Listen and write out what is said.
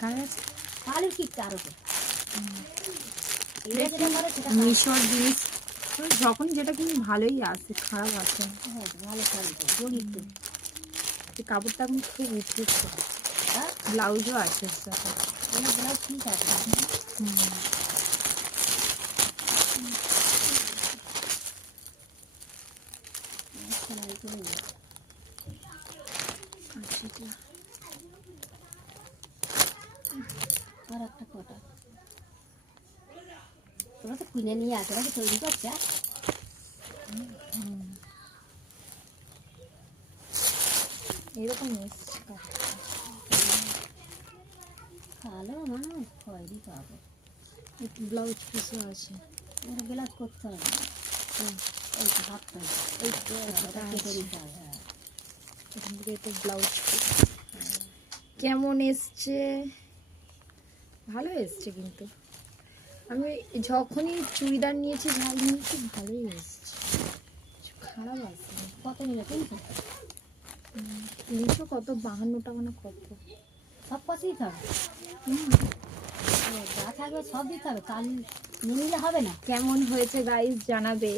কালো কিটটা আরো মিশর জিনিস যখন যেটা কিনি ভালোই আসে, খারাপ আসে না। হ্যাঁ ভালো কোয়ালিটি জড়িত এই কাপড়টা এখন খুব উঠেছে। ব্লাউজও আছে সাথে। ব্লাউজ ঠিক আছে আর একটা কটা তোরা তো কিনে নিয়ে আসে ওরা তৈরি করছে এরকম এসছে ভালো মানুষ খয়েরি পাবো একটু ব্লাউজ পিসও আছে। ওরা ব্লাউজ করতে হবে এই তো হাতটা এই তো কেটে নিতে হবে হ্যাঁ এখান থেকে একটু ব্লাউজ কেমন এসছে, ভালো এসছে কিন্তু আমি যখনই চুড়িদার নিয়েছি ঝাল নিয়েছি ভালোই এসছে, খারাপ আসেনি। কত নিলে 300 300 কত 52 টাকা না কত, সব পয়সা দিতে হবে যা থাকবে সব দিতে হবে কাল নিয়ে নিলে হবে না। কেমন হয়েছে গাইস জানাবে।